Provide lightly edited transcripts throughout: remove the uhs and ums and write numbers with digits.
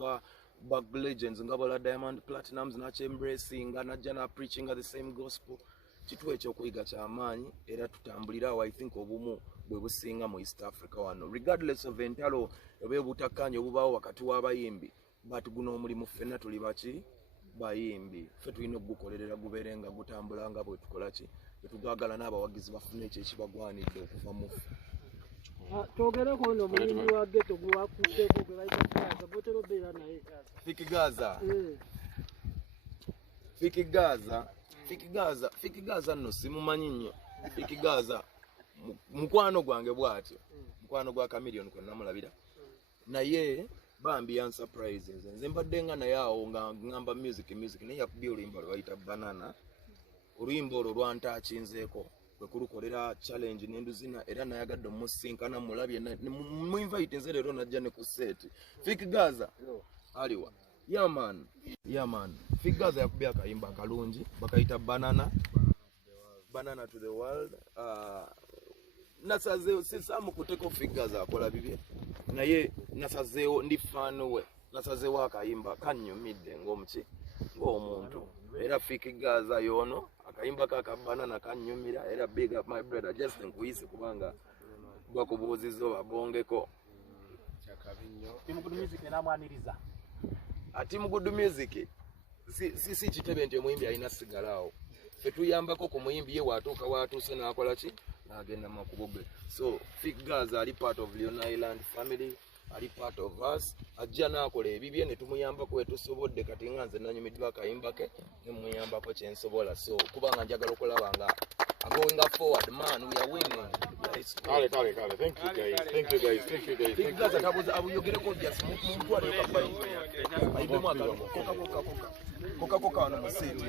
nga bag legends nga bala Diamond Platinums nacho embracing najja na preaching the same gospel kitu ekyo kuyiga kyamaanyi era tutambulirawo. I think obumu bwe businga mu East Africa wano regardless of entalo obebutakanye obubawo wakati w'abayimbi but guno omulimu ffenna tuli baki bayimbi ffe tulina okugukolerera gubeerenga gutambula nga bwe tukola ki bwetugagala n'abawagizi bafune ekyo ekibagwanidde okuva mu ffe. Twogereko ono omuyimbi wa Ghetto gwakuddeko gwe bayita Gaza botero beera naye Fiki Gaza nno simumanyi nnyo. Fiki Gaza mukwano gwange bw'atyo mukwano gwa Chameleon kwe namulabira naye bambi an surprises nze mbadde nga naye awo nga ngamba music naye yakubye oluyimba lwe bayita Banana. Oluyimba olwo lwantaakinzeeko kwe kulukolera challenge n'enduzina era nayagadde omusinkana mulabye muinvite nze leero najja ne ku set. Fiki Gaza aliwa yeah man Fiki Gaza yakubye akayimba akalungi bakayita Banana to the world. Nasazeo sisamu kuteko Fiki Gaza akola bibye naye nasazeo ndi fan we nasazeo akayimba kannyumidde ng'omuntu era Fiki Gaza yono akayimba Banana kannyumira era big up my brother just nkuyise kubanga bakubuuzizo babongeko Team Good Music enamwaniriza ati mu Good Music si kitebe nti omuyimbi alina sigalawo ffe tuyambako ku muyimbi ye watuuka watuuse n'akola ki n'agenda makubo ge. So Fiki Gaza ali part of Leon Island family ali part of us ajja n'akola ebibye ne tumuyambako we tusobodde kati nga nze nanyumiddwa akayimba ke ne muyambako kye nsobola so kubanga njagala okulaba nga going forward man we are winning. Kale thank you guys Fiki Gaza tabuza abuyogereko just muntu ali okabayimba ayibe mwaka koka wano museti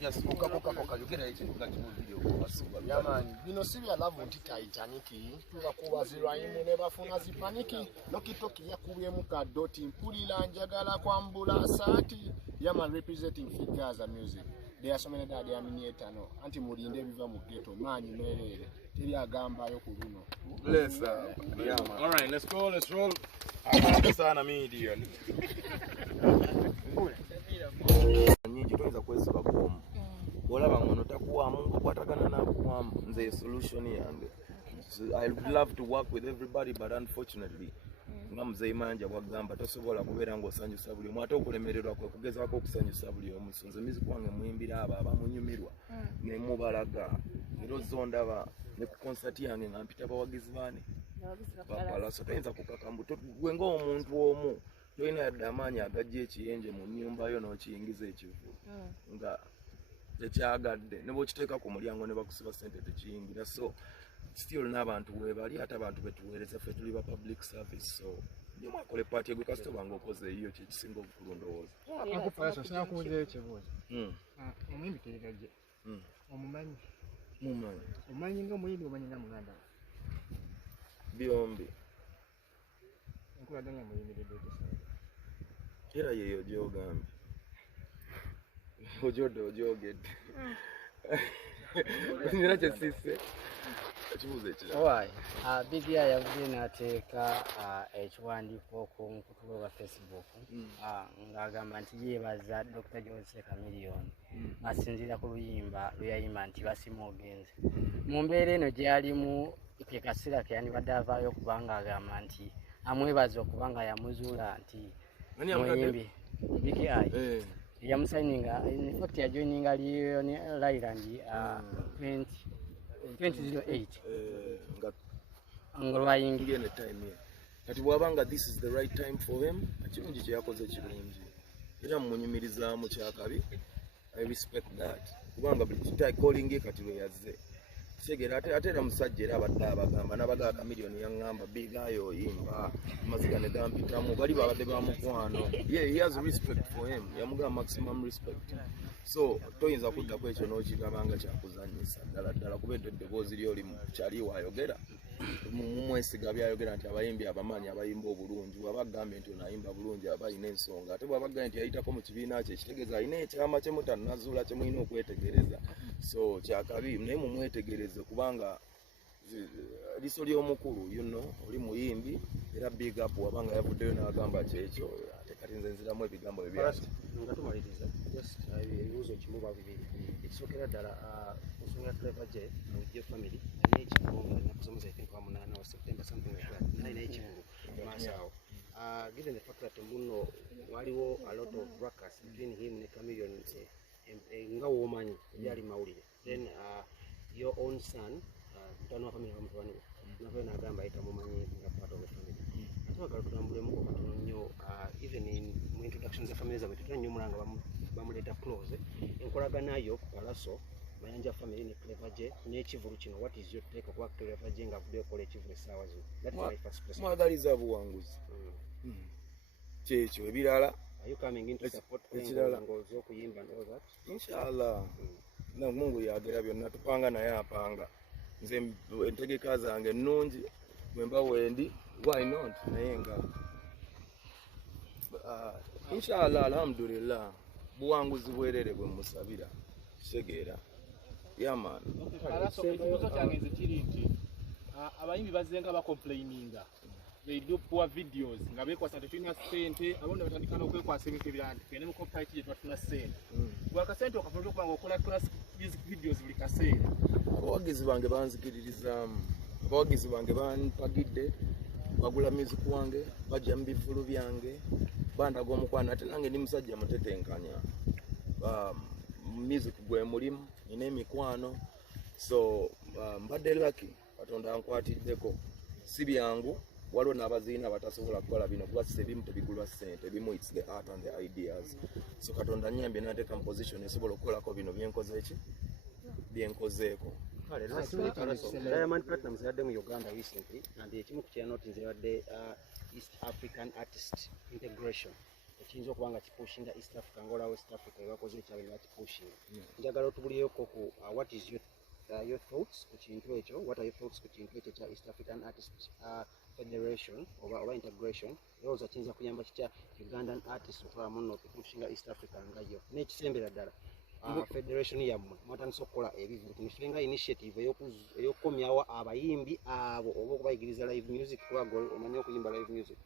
just koka yogera ekintu nga kimu video kubasuba yaman bino sibya love nti Titanic tubakubazirwa ine ne bafuna zipaniki lokitoki yakubye mu kadoti mpulira njagala kwambula saati yaman representing Fiki Gaza music. They are so many that they are minietano anti mulinde biva mu Ghetto manyi merere teri agambayo ku Luno. Bless yeah man. All right, let's roll sana media nyingi toyinza kwesiba kuomu olaba ngono takuwamu okwatagana nakuwamu nze solution yange. I would love to work with everybody but unfortunately nga muzeyi manja bwagamba tosobola kubeera ng'osanyusa buli omu ate okulemererwa kwe kugezaako okusanyusa buli omu. So nze music wange muyimbira abo abamunyumirwa ne mubalaga era ozondaba ne ku concert yange nga mpita bawagizi baani Pallaso toyinza kukakambu gwe ng'omuntu omu toyina yadde amaanyi agajja ekiyenje mu nnyumba yo n'okiyingiza ekivu nga tekyagadde ne bw'okiteeka ku mulyango ne bakusiba ssente tekiyingira. So still n'abantu webali ate abantu betuweereza ffe tuli ba public service so ndimu akole party egwe kasito banga okoze eyo kyekisinga obukulu ndowooza. Pallaso sinakubuuza ekibuuzo omuyimbi teregajje omumanyi nga omuyimbi omanyi nga muganda byombi nkuladanga muyimiridde era yeyo gyogambye ogyogedde nina kyesise ekibuuzo ekirala bigia yavudde n'ateeka ekiwandiiko ku nkutulo lwa Facebook ng'agamba nti yeebaza Dr. Chameleon asinziira ku luyimba lwe yayimba nti basima ogenze mu mbeera eno gy'alimu ke kaseera ke yandibadde avaayo okubanga agamba nti amwebaza okubanga yamuzuula nti muyimbi Big Eye yamusayininga in fact yajoininga Leon Island 2008 nga lwayingiye ne time ye kati bwabanga this is the right time for him ekirungi kyeyakoze kirungi era mumunyumirizaamu kyakabi. I respect that kubanga buli kita calling kati lwe yazze segera ate era musajja era abadde abagamba n'abagaa Chameleon yaŋŋamba Big Eye oyimba amaziga ne gampitamu bali babadde bamukwano he has respect for him yamugaa maximum respect. So toyinza kuddako ekyo n'okigabanga kyakuzanyisa ddala kubedde eddoboozi lyoli kyali waayogera mumwesiga byayogera nti abayimbi abamanyi abayimba obulungi bwabagambye nti onayimba bulungi aba ayina ensonga ate bwabagambye nti yayitako mu kibiina kye ekitegeeza alina ekyama kye mutannazuula kye mulina okwetegereza. So kyakabi naye mumwetegereze kubanga liso ly'omukulu oli muyimbi era big up wabanga yavuddeyo n'agamba kyekyo ate kati nze nziramu ebigambo byebyange. Nga tumaliriza just ebibuuzo kimu oba bibiri ekisookera ddala ensonga ya Clever J mu J family alina ekivulu ng'alina kusomesa I think wa 8 wa September something like that nalina ekivulu maaso awo. Given the fact that muno waliwo a lot of ruckus between him ne Chameleon nga woomanyi ebyali mawulire then your own son mutano wa family bamutwani nava n'agamba ayita mumanyi nga part of the family atwagala tutambulemuko katono nnyo even mu introduction za family zabwe tutono nnyo mulanga bamuleeta close enkolagana yo Pallaso Mayanja family ne Clever J n'ekivulu kino what is your take okuba Clever J nga avudde okola ekivulu essaawa zino that's my first question. Mwagaliza buwanguzi kyekyo ebirala are you coming into support ng'oza okuyimba and all that inshallah na Mungu yagera byonna tupanga naye apanga nze entegeka zange nnungi bwemba wendi why not naye nga inshallah alhamdulillah buwanguzi bwerere bwe musabira segera yaman ekibuzo kyange nze kiri nti abayimbi bazenga bakomplaininga they do poor videos nga bekwasa tetulina ssente abonda batandika n'okwekwasa ebintu ebirala tugende mu copyright gye twatuna ssente bwakasente okafuna okuba nga okola classic music videos buli kaseera. abawagizi bange banzikiririzaamu abawagizi bange banpagidde bagula music wange bajja mu bivulu byange bandaga omukwano ate nange ndi musajja mutetenkanya music gwe mulimu nina emikwano so mbadde lucky Katonda ankwatiddeko si byangu waliwo n'abaziina batasobola kukola bino kuba ebimu tebigulwa ssente ebimu it's the art and the ideas so Katonda nnyambye n'ateeka mu position esobola okukolako bino byenkozeeko. Diamond Platnumz yadde mu Uganda recently and ekimu ku kyanotinze yadde East African artist integration ekiyinza okuba nga kipushinga East Africa ngaola West Africa ebakoze ekyabe ne bakipushinga njagala otubuliyeko ku what is your thoughts ku kintu ekyo what are your thoughts ku kintu ekyo kya East African artist federation oba integration erowooza kiyinza kuyamba kitya Ugandan artist otwala muno okupushinga East Africa nga yo n'ekisembera ddala federation yammwe mwatandise okukola ebivulu tunufirenga initiative eyokukomyawo abayimbi abo oba okubayigiriza live music kubaga omanyi okuyimba live music.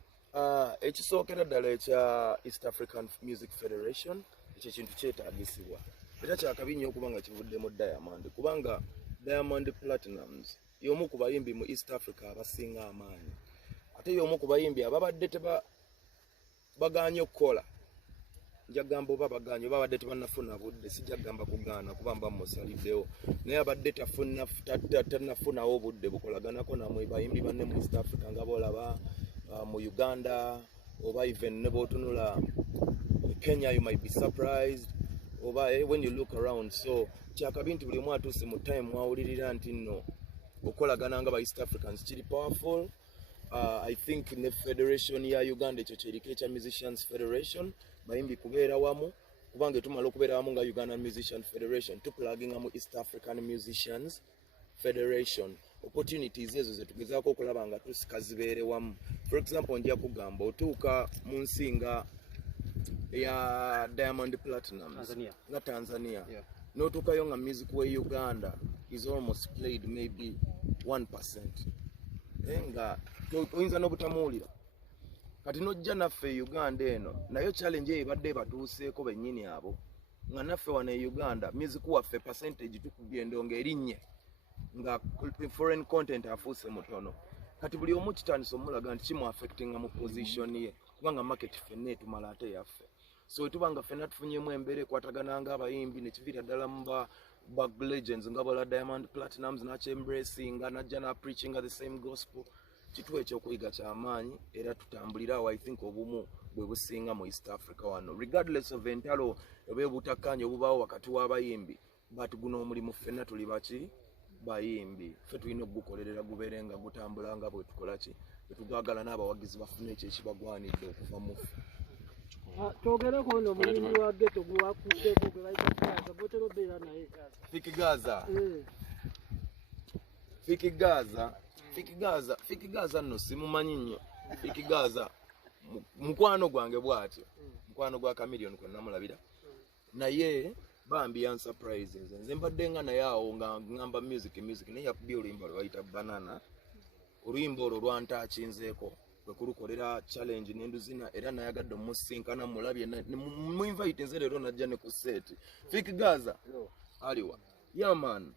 Ekisookera ddala ekya East African Music Federation ekyo kintu kyetaagisibwa era kyakabi nnyo okuba nga kivuddemu Diamond kubanga Diamond Platnumz y'omu ku bayimbi mu East Africa abasinga amaanyi ate y'omu ku bayimbi ababadde baganye okukola njagamba oba baganye oba badde tebannafuna budde sijja kugamba kugaana kuba mba musaliddewo naye abadde tannafunawo obudde bukolaganako namwe bayimbi banne mu East Africa nga boolaba mu Uganda oba even ne bootunula Kenya you might be surprised oba when you look around so kyakabi nti buli omu atuuse mu time mwawulirira nti nno okolagana nga ba East Africans kiri powerful. I think ne federation ya Uganda ekyo kyeriko ekya Musicians Federation bayimbi kubeera wamu kubanga tumala okubeera wamu nga Ugandan Musician Federation tupulaginga mu East African Musicians Federation opportunities ezo zetugezaako okulaba nga tusika zibeere wamu. For example nja kugamba otuuka mu nsinga ya Diamond Platnumz nga Tanzania n'otuukayo nga music we Uganda is almost played maybe 1% nga oyinza n'obutamuwulira kati nojja naffe Uganda eno nayo challenge eyo ebadde batuuseeko bennyini abo nga naffe wano e Uganda music waffe percentage tukubye endongo erinnye nga foreign content afuuse mutono kati buli omu kitandisa omulaga nti kimu affectinga mu position ye kubanga market ffenna etumala ate yaffe so etubanga ffenna tufunyemu embeera ekwatagana nga abayimbi nekiviira ddala mu bag legends nga bola Diamond Platnumz nakyembracinga najja na preachinga the same gospel kitu ekyokuyiga kyamaanyi era tutambulira awo I think obumu bwe businga mu East Africa wano regardless of entalo obutakkaanya obubaawo wakati w'abayimbi but guno omulimu ffenna tuli baki bayimbi ffe tulina okugukolerera gubeere nga gutambula nga bwe tukola ki bwe tugagala n'abawagizi bafuna ekyo ekibagwanidde okuva mu ffe. Twogereko nno omuyimbi wa Ghetto gwe wakuddeeko gwe bayita Gaza bwotera obeera naye Fiki Gaza nno simumanyi nnyo Fiki Gaza mukwano gwange bw'atyo mukwano gwa Chameleon kwe namulabira naye bambi yan surprises nze mbadde nga naye awo nga ngamba music naye yakubye oluyimba lwe bayita Banana oluyimba olwo lwantaakinzeeko kwekulukolera challenge nenduzina era nayagadde omusinkana mulabye mu invite nze leero najja ne ku set Fik Gaza aliwa yeah man